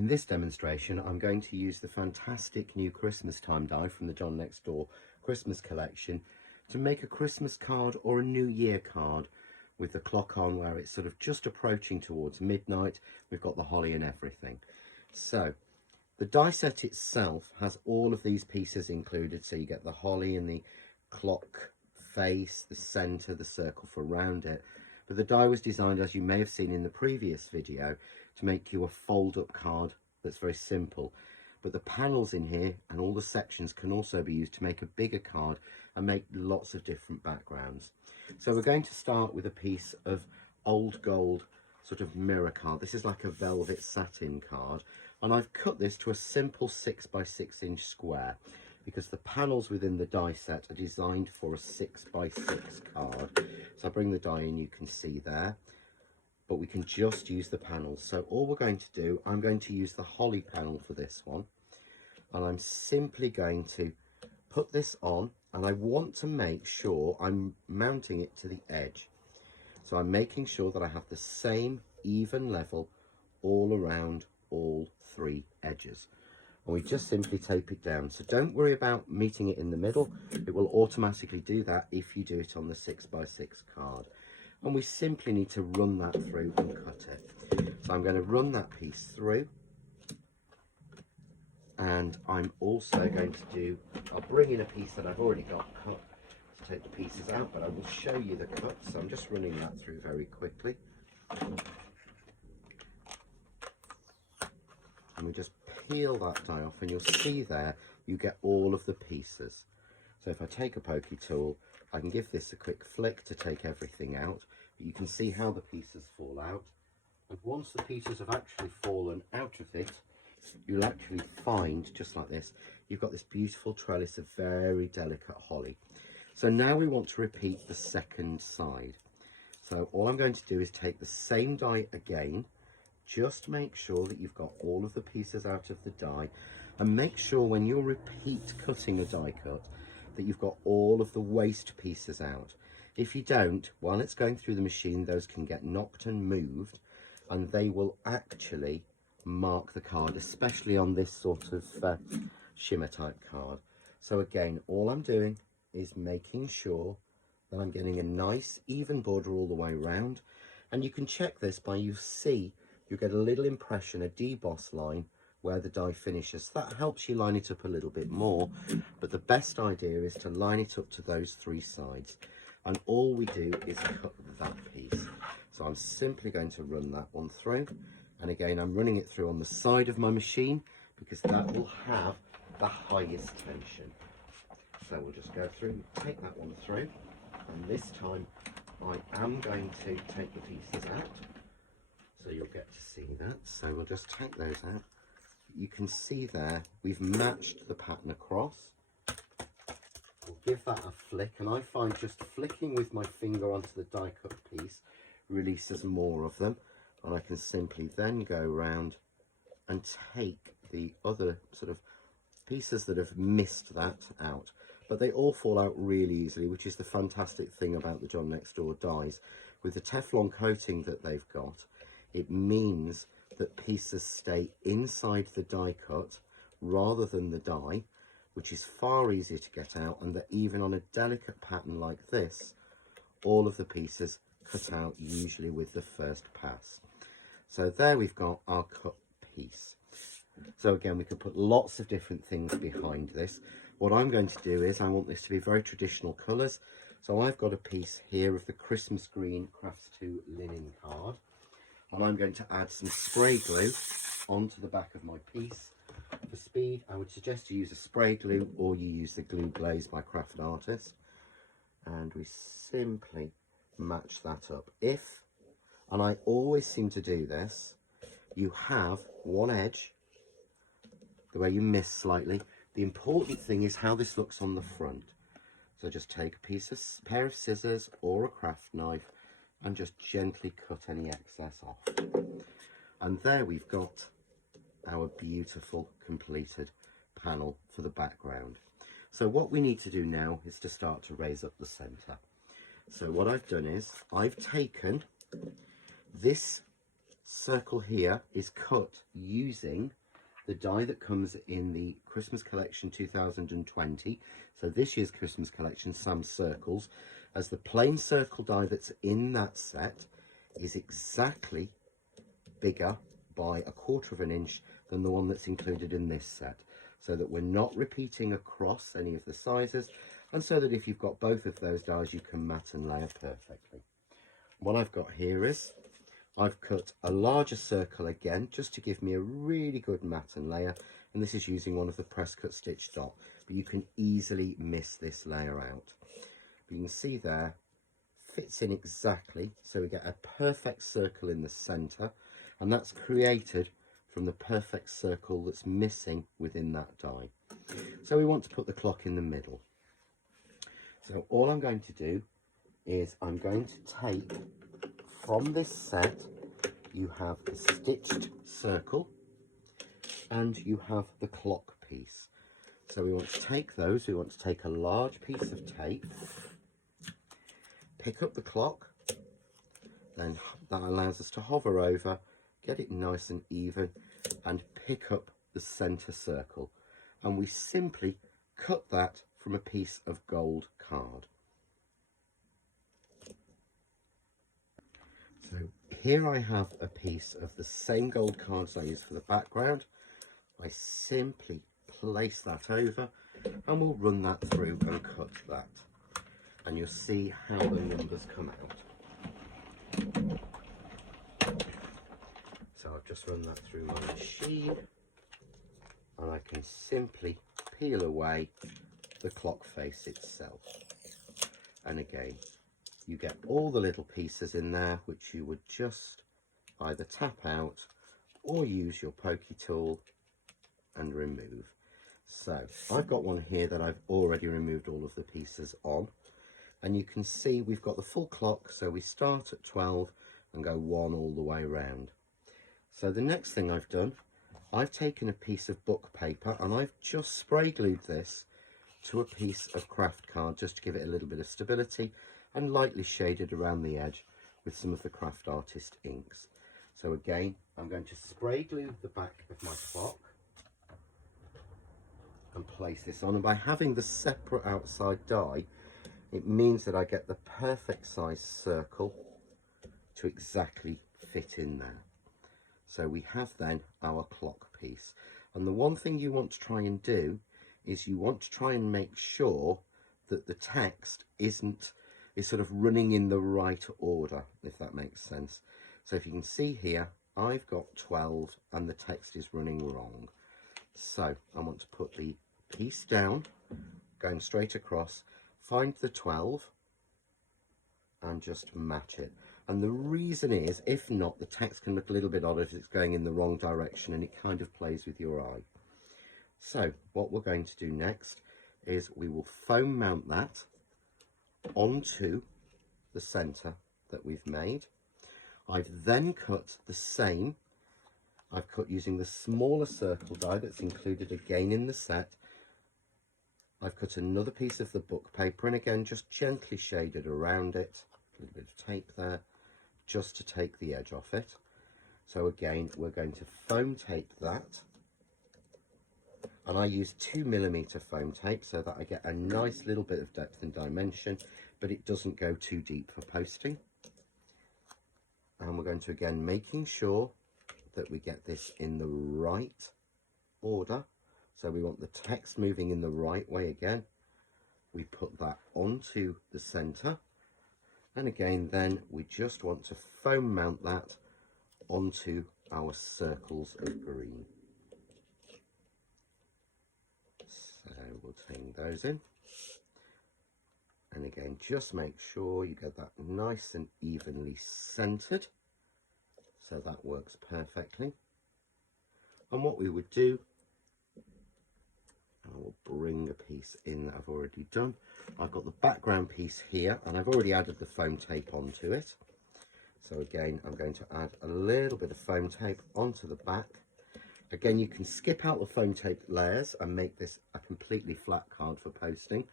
In this demonstration, I'm going to use the fantastic new Christmas time die from the John Next Door Christmas collection to make a Christmas card or a New Year card with the clock on where it's sort of just approaching towards midnight. We've got the holly and everything. So the die set itself has all of these pieces included. So you get the holly and the clock face, the center, the circle for around it. But the die was designed, as you may have seen in the previous video, to make you a fold-up card that's very simple. But the panels in here and all the sections can also be used to make a bigger card and make lots of different backgrounds. So we're going to start with a piece of old gold sort of mirror card. This is like a velvet satin card, and I've cut this to a simple 6x6 inch square because the panels within the die set are designed for a 6x6 card. So I bring the die in, you can see there, but we can just use the panels. So all we're going to do, I'm going to use the holly panel for this one, and I'm simply going to put this on, and I want to make sure I'm mounting it to the edge. So I'm making sure that I have the same even level all around all three edges. And we just simply tape it down. So don't worry about meeting it in the middle. It will automatically do that if you do it on the 6x6 card. And we simply need to run that through and cut it. So I'm going to run that piece through. And I'm also going to do, I'll bring in a piece that I've already got cut to take the pieces out, but I will show you the cut. So I'm just running that through very quickly. And we just peel that die off, and you'll see there you get all of the pieces. So if I take a pokey tool, I can give this a quick flick to take everything out, but you can see how the pieces fall out. And once the pieces have actually fallen out of it, you'll actually find, just like this, you've got this beautiful trellis of very delicate holly. So now we want to repeat the second side. So all I'm going to do is take the same die again. Just make sure that you've got all of the pieces out of the die, and make sure when you repeat cutting a die cut that you've got all of the waste pieces out. If you don't, while it's going through the machine, those can get knocked and moved, and they will actually mark the card, especially on this sort of shimmer type card. So again, all I'm doing is making sure that I'm getting a nice even border all the way around, and you can check this by you get a little impression, a deboss line where the die finishes. That helps you line it up a little bit more, but the best idea is to line it up to those three sides, and all we do is cut that piece. So I'm simply going to run that one through, and again I'm running it through on the side of my machine because that will have the highest tension. So we'll just go through, take that one through, and this time I am going to take the pieces out. So you'll get to see that. So we'll just take those out. You can see there, we've matched the pattern across. We'll give that a flick, and I find just flicking with my finger onto the die cut piece releases more of them. And I can simply then go around and take the other sort of pieces that have missed that out. But they all fall out really easily, which is the fantastic thing about the John Next Door dies. With the Teflon coating that they've got, it means that pieces stay inside the die cut rather than the die, which is far easier to get out, and that even on a delicate pattern like this, all of the pieces cut out usually with the first pass. So there we've got our cut piece. So again, we could put lots of different things behind this. What I'm going to do is I want this to be very traditional colours. So I've got a piece here of the Christmas green Crafts 2 linen card. And I'm going to add some spray glue onto the back of my piece. For speed, I would suggest you use a spray glue, or you use the glue glaze by Craft Artist. And we simply match that up. And I always seem to do this, you have one edge, the way you miss slightly. The important thing is how this looks on the front. So just take a pair of scissors or a craft knife and just gently cut any excess off. And there we've got our beautiful completed panel for the background. So what we need to do now is to start to raise up the center. So what I've done is I've taken this circle here is cut using the die that comes in the Christmas collection 2020. So this year's Christmas collection, Sam's Circles, as the plain circle die that's in that set is exactly bigger by 1/4 of an inch than the one that's included in this set, so that we're not repeating across any of the sizes, and so that if you've got both of those dies you can mat and layer perfectly. What I've got here is I've cut a larger circle again just to give me a really good mat and layer, and this is using one of the press cut stitch dot, but you can easily miss this layer out. But you can see there, fits in exactly, so we get a perfect circle in the center, and that's created from the perfect circle that's missing within that die. So we want to put the clock in the middle. So all I'm going to do is I'm going to take from this set, you have the stitched circle and you have the clock piece. So we want to take those, we want to take a large piece of tape, pick up the clock, then that allows us to hover over, get it nice and even, and pick up the center circle. And we simply cut that from a piece of gold card. So here I have a piece of the same gold cards I used for the background. I simply place that over and we'll run that through and cut that. And you'll see how the numbers come out. So I've just run that through my machine and I can simply peel away the clock face itself. And again, you get all the little pieces in there which you would just either tap out or use your pokey tool and remove. So I've got one here that I've already removed all of the pieces on, and you can see we've got the full clock, so we start at 12 and go 1 all the way around. So the next thing I've done, I've taken a piece of book paper and I've just spray glued this to a piece of craft card just to give it a little bit of stability, and lightly shaded around the edge with some of the craft artist inks. So again, I'm going to spray glue the back of my clock and place this on, and by having the separate outside die, it means that I get the perfect size circle to exactly fit in there. So we have then our clock piece, and the one thing you want to try and do is you want to try and make sure that the text is sort of running in the right order, if that makes sense. So if you can see here, I've got 12 and the text is running wrong. So I want to put the piece down, going straight across, find the 12 and just match it. And the reason is, if not, the text can look a little bit odd if it's going in the wrong direction, and it kind of plays with your eye. So what we're going to do next is we will foam mount that onto the center that we've made. I've then cut the same. I've cut using the smaller circle die that's included again in the set. I've cut another piece of the book paper, and again just gently shaded around it, a little bit of tape there just to take the edge off it. So again, we're going to foam tape that, and I use 2mm foam tape so that I get a nice little bit of depth and dimension, but it doesn't go too deep for posting. And we're going to, again, making sure that we get this in the right order. So we want the text moving in the right way again. We put that onto the center, and again then we just want to foam mount that onto our circles of green. So we'll take those in, and again just make sure you get that nice and evenly centered, so that works perfectly. And what we would do, I will bring a piece in that I've already done. I've got the background piece here and I've already added the foam tape onto it. So again, I'm going to add a little bit of foam tape onto the back. Again, you can skip out the foam tape layers and make this a completely flat card for posting,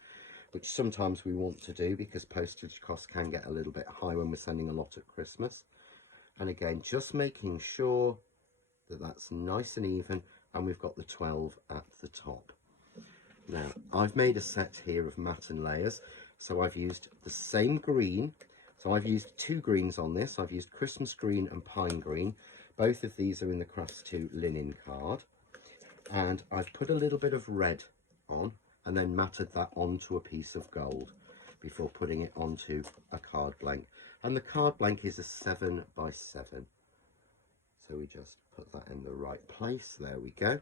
which sometimes we want to do because postage costs can get a little bit high when we're sending a lot at Christmas. And again, just making sure that that's nice and even, and we've got the 12 at the top. Now, I've made a set here of matte layers, so I've used the same green. So I've used 2 greens on this. I've used Christmas green and pine green. Both of these are in the Crafts 2 linen card. And I've put a little bit of red on and then matted that onto a piece of gold before putting it onto a card blank. And the card blank is a 7 by 7. So we just put that in the right place. There we go.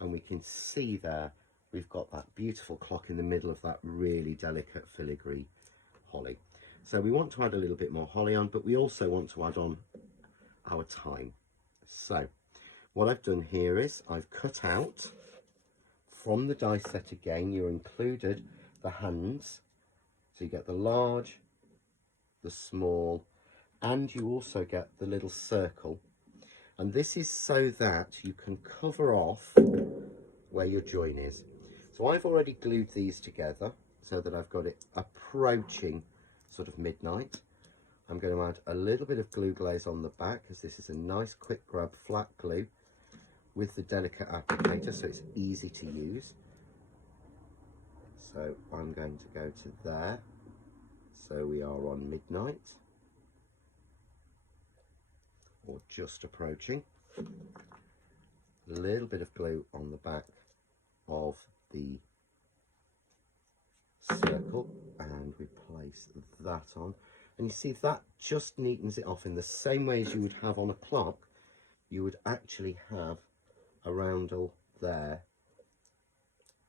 And we can see there we've got that beautiful clock in the middle of that really delicate filigree holly. So we want to add a little bit more holly on, but we also want to add on our thyme. So what I've done here is I've cut out from the die set again, you're included the hands. So you get the large, the small, and you also get the little circle. And this is so that you can cover off where your join is. So I've already glued these together so that I've got it approaching sort of midnight. I'm going to add a little bit of glue glaze on the back, as this is a nice quick grab flat glue with the delicate applicator, so it's easy to use. So I'm going to go to there. So we are on midnight, or just approaching. A little bit of glue on the back of the circle, and we place that on, and you see that just neatens it off in the same way as you would have on a clock. You would actually have a roundel there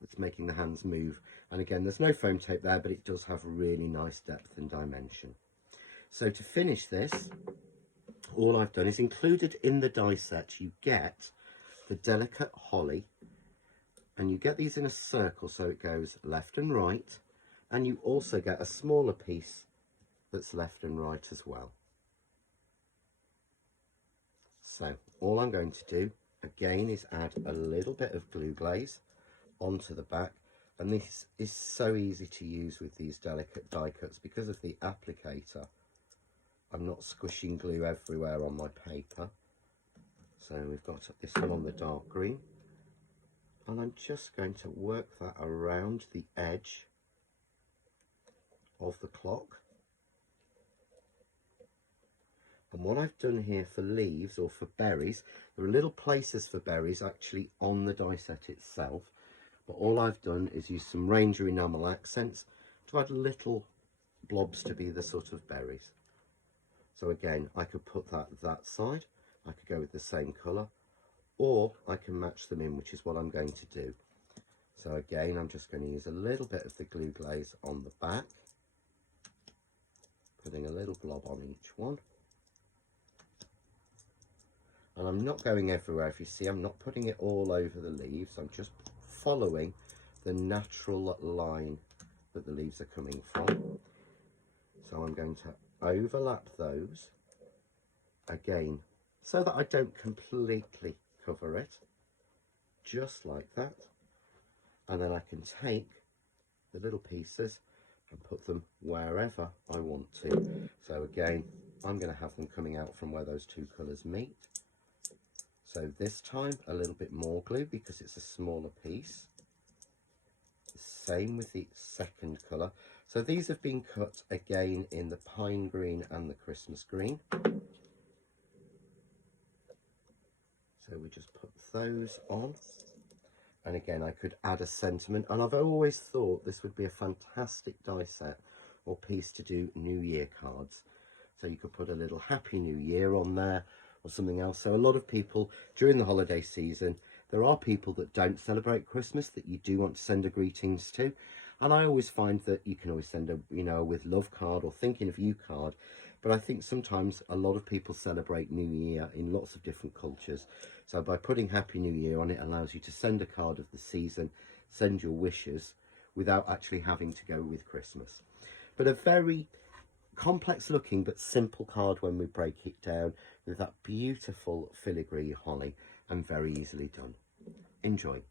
that's making the hands move, and again there's no foam tape there, but it does have really nice depth and dimension. So to finish this, all I've done is included in the die set you get the delicate holly, and you get these in a circle so it goes left and right, and you also get a smaller piece that's left and right as well. So all I'm going to do again is add a little bit of glue glaze onto the back, and this is so easy to use with these delicate die cuts because of the applicator. I'm not squishing glue everywhere on my paper. So we've got this one on the dark green, and I'm just going to work that around the edge of the clock. And what I've done here for leaves or for berries, there are little places for berries actually on the die set itself, but all I've done is use some Ranger enamel accents to add little blobs to be the sort of berries. So again, I could put that side, I could go with the same colour, or I can match them in, which is what I'm going to do. So again, I'm just going to use a little bit of the glue glaze on the back, putting a little blob on each one. And I'm not going everywhere. If you see, I'm not putting it all over the leaves. I'm just following the natural line that the leaves are coming from. So I'm going to overlap those again so that I don't completely cover it, just like that. And then I can take the little pieces and put them wherever I want to. So again, I'm going to have them coming out from where those two colours meet. So this time a little bit more glue because it's a smaller piece. Same with the second colour. So these have been cut again in the pine green and the Christmas green. So we just put those on. And again, I could add a sentiment, and I've always thought this would be a fantastic die set or piece to do New Year cards. So you could put a little Happy New Year on there or something else. So a lot of people during the holiday season, there are people that don't celebrate Christmas that you do want to send a greetings to. And I always find that you can always send a, a with love card or thinking of you card. But I think sometimes a lot of people celebrate New Year in lots of different cultures. So by putting Happy New Year on, it allows you to send a card of the season, send your wishes without actually having to go with Christmas. But a very complex looking but simple card when we break it down, with that beautiful filigree holly, and very easily done. Enjoy.